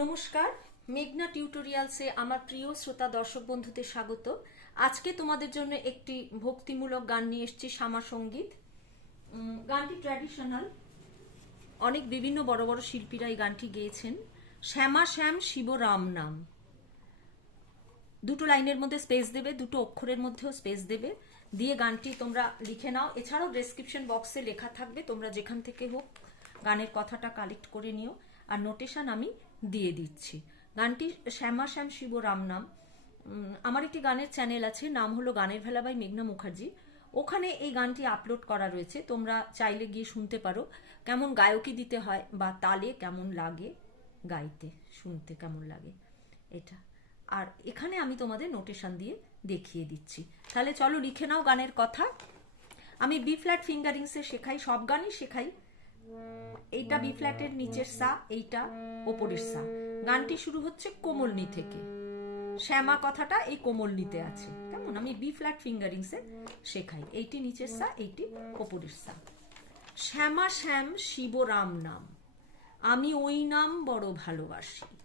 নমস্কার, মেঘনা টিউটোরিয়ালসে আমার প্রিয় শ্রোতা দর্শক বন্ধুদের স্বাগত। আজকে তোমাদের জন্য একটি ভক্তিমূলক গান নিয়ে এসেছি শ্যামা সংগীত। গানটি ট্র্যাডিশনাল অনেক বিভিন্ন বড় বড় শিল্পীরা এই গানটি গেয়েছেন। শ্যামা শ্যাম শিব রাম নাম। দুটো লাইনের মধ্যে স্পেস দেবে, দুটো অক্ষরের মধ্যেও স্পেস দেবে। দিয়ে গানটি তোমরা লিখে নাও। এছাড়াও ডেসক্রিপশন বক্সে লেখা থাকবে, তোমরা যেখান থেকে হোক গানের কথাটা কালেক্ট করে নিও। আর নোটেশন আমি দিয়ে দিচ্ছি। গানটি শ্যামা শ্যাম শিব রাম নাম। আমার একটি গানের চ্যানেল আছে, নাম হলো গানের ভেলা বাই মেঘনা মুখার্জি। ওখানে এই গানটি আপলোড করা রয়েছে, তোমরা চাইলে গিয়ে শুনতে পারো। কেমন গায়কি দিতে হয় বা তালে কেমন লাগে গাইতে, শুনতে কেমন লাগে, এটা। আর এখানে আমি তোমাদের নোটেশন দিয়ে দেখিয়ে দিচ্ছি। তাহলে চলো লিখে নাও গানের কথা। আমি বি ফ্ল্যাট ফিঙ্গারিংসে শেখাই, সব গানই শেখাই। এইটা বি ফ্ল্যাটের নিচের সা, এইটা ওপরের সা। গানটি শুরু হচ্ছে কোমলনি থেকে। শ্যামা কথাটা এই কোমলনিতে আছে। কেমন? আমি বি ফ্ল্যাট ফিঙ্গারিংসে শেখাই। এইটি নিচের সা, এইটি ওপরের সা। শ্যামা শ্যাম, শিব রাম নাম। আমি ওই নাম বড় ভালোবাসি।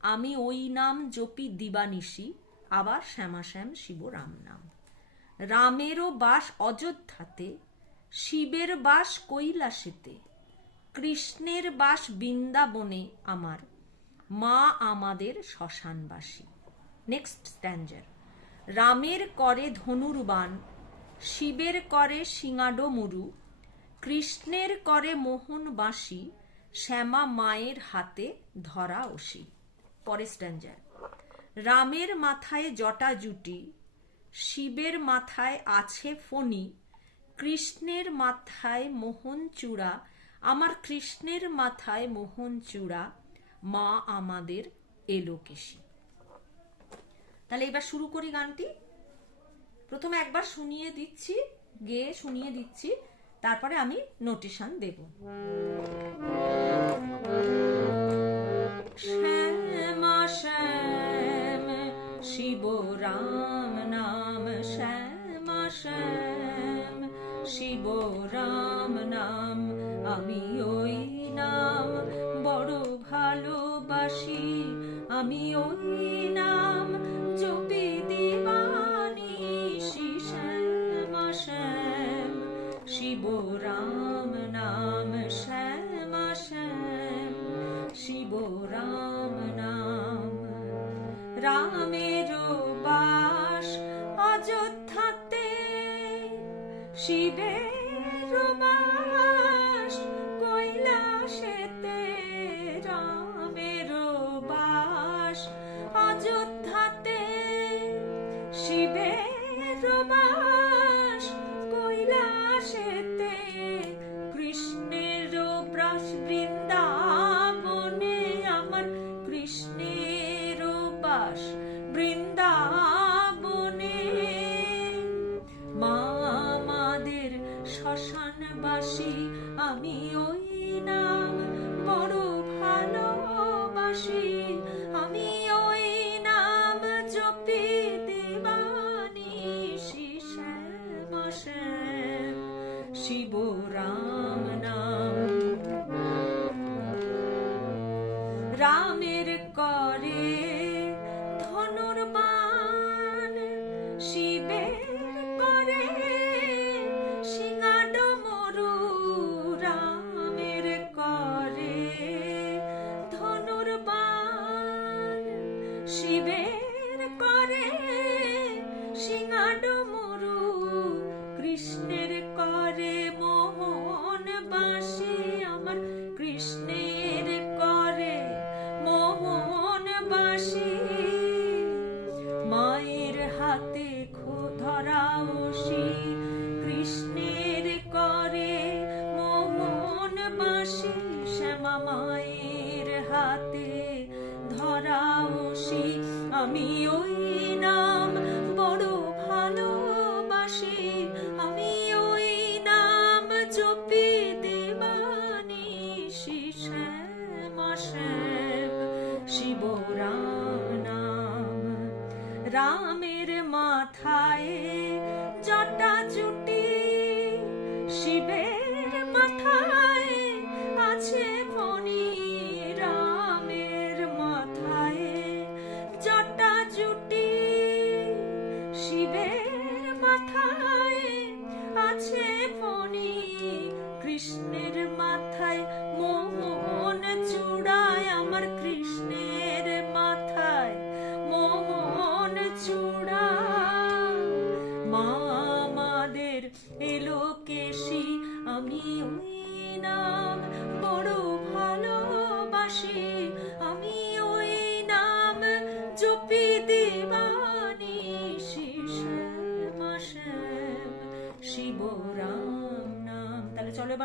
আমি ওই নাম জপি দিবানিশি। আবার শ্যামা শ্যাম, শিব রাম নাম। রামেরও বাস অযোধ্যাতে, শিবের বাস কৈলাসেতে। কৃষ্ণের বাস বৃন্দাবনে আমার, মা আমাদের শ্মশানবাসী। নেক্সট স্ট্যান্ডার রামের করে ধনুর্বাণ, শিবের করে সিঙাডো মুরু কৃষ্ণের করে মোহন বাঁশি শ্যামা মায়ের হাতে ধরা ওসি। পরে স্ট্যান্ডার রামের মাথায় জটা জুটি, শিবের মাথায় আছে ফণি, কৃষ্ণের মাথায় মোহন চূড়া আমার কৃষ্ণের মাথায় মোহন চূড়া, মা আমাদের এলোকেশী তাহলে এবার শুরু করি গানটি। প্রথমে একবার শুনিয়ে দিচ্ছি, গেয়ে শুনিয়ে দিচ্ছি, তারপরে আমি নোটেশন দেব। শ্যামা, শ্যাম, শিব রাম নাম, শ্যামা, শ্যাম, শিব রাম নাম। আমি ওই নাম বড় ভালোবাসি, আমি ওই নাম জপি দিবানি শ্যামা শ্যাম শিব রাম নাম শ্যামা শ্যাম শিব রাম নাম। রামের বাস অযোধ্যাতে, শিবের আমি ওই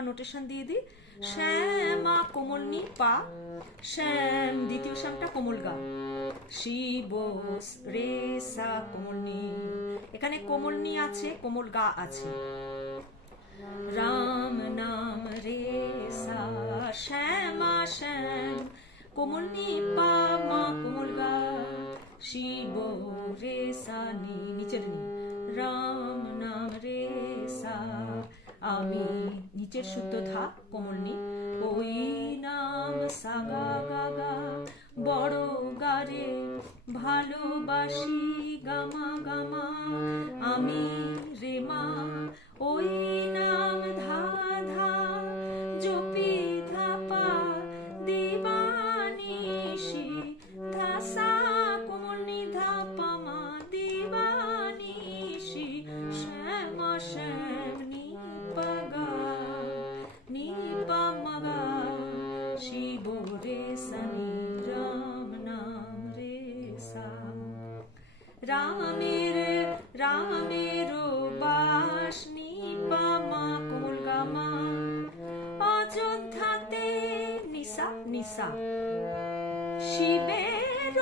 নোটেশন দিয়ে দিই। শ্যামা কোমল নি পা, শ্যাম দ্বিতীয় শ্যামটা কোমল গা। শিব রে সা কোমল নি। এখানে কোমল নি আছে, কোমল গা আছে। নিচের শুদ্ধ ধা কোমল নি ওই নাম সাগা গা গা বড় গারে ভালোবাসি গামা গামা আমি রেমা ওই নাম নিসা। শিবের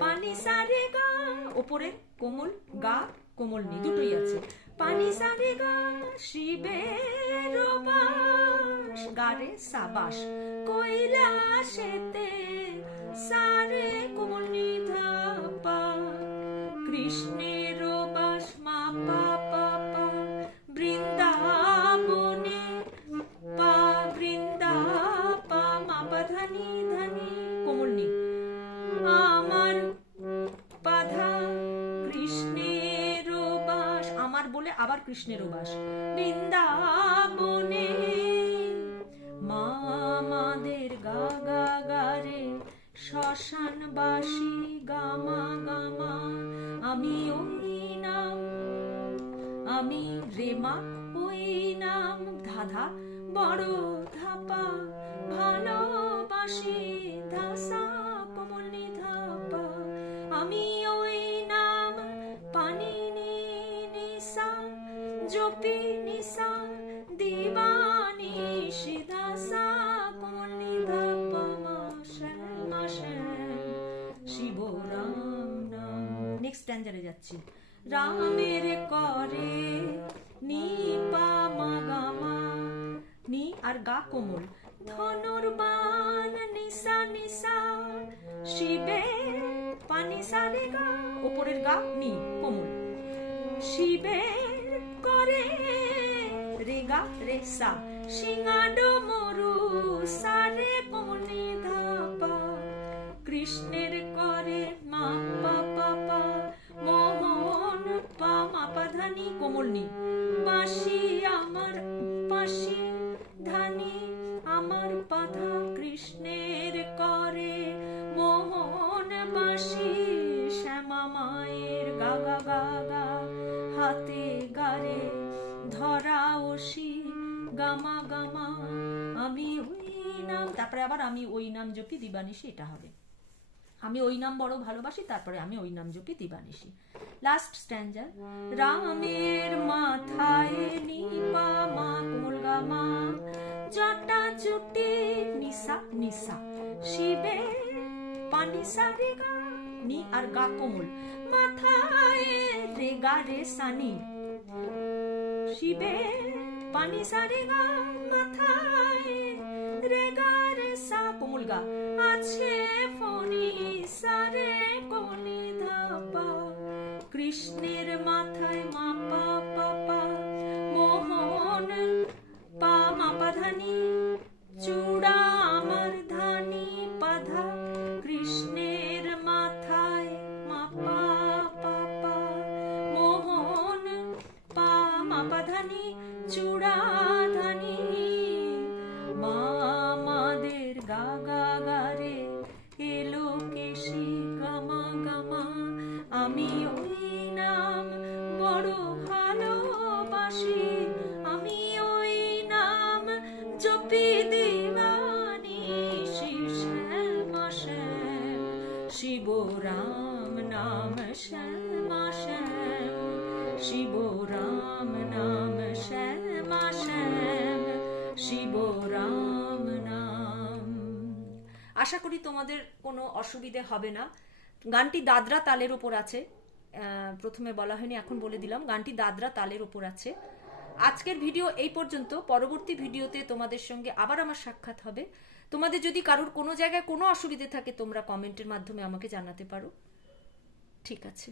পানি সারে গা। ওপরে কোমল গা, কোমল নি, দুটোই আছে। পানি সারে গা, শিবের গারে সাবাস। কৈলাসেতে সারে কোমল নিধা পা। কৃষ্ণের বলে আবার কৃষ্ণের বাস বৃন্দাবনে মা আমাদের গা গা গারে শ্মশানবাসী গামা গামা আমি ওই নাম আমি রেমা ওই নাম ধাধা বড় ধাপা ভালোবাসি। নেক্সট স্ট্যান্ডারে যাচ্ছি। রামের করে নি পা নি আর গা কোমল। ধনুর্বান নিসা নিসা, শিবে পানি সারে গা গা নি, কোমল। শিবের করে রে গা রে সা সিংহাড মরু সারে কোমল নি ধাপা কৃষ্ণের করে মা ধানি কোমলনি। বাসি আমার বাসি ধানি আমার কৃষ্ণের করে। মোহন শ্যামা মায়ের গা গা গা গা হাতে গারে। ধরা ওসি গামা গামা, আমি ওই নাম, তারপরে আবার আমি ওই নাম জপি, দিবানিশি, এটা হবে। আমি ওই নাম বড় ভালোবাসি, তারপরে আমি ওই নাম জপি দিবানিশি। লাস্ট স্ট্যান্ডার রামের মাথায় নিপা মা, কোমল গামা জটা জুটি নিসা নিসা, শিবে পানি সারে নি আর গা কোমল, মাথায় রে গা রে সানি, শিবে পানি সারে গা, মাথায় রে গা রে সা, কোমল গা, আছে sudden আশা করি তোমাদের কোনো অসুবিধে হবে না। গানটি দাদরা তালের ওপর আছে। প্রথমে বলা হয়নি, এখন বলে দিলাম, গানটি দাদরা তালের ওপর আছে। আজকের ভিডিও এই পর্যন্ত। পরবর্তী ভিডিওতে তোমাদের সঙ্গে আবার আমার সাক্ষাৎ হবে। তোমাদের যদি কারোর কোনো জায়গায় কোনো অসুবিধে থাকে, তোমরা কমেন্টের মাধ্যমে আমাকে জানাতে পারো। ঠিক আছে।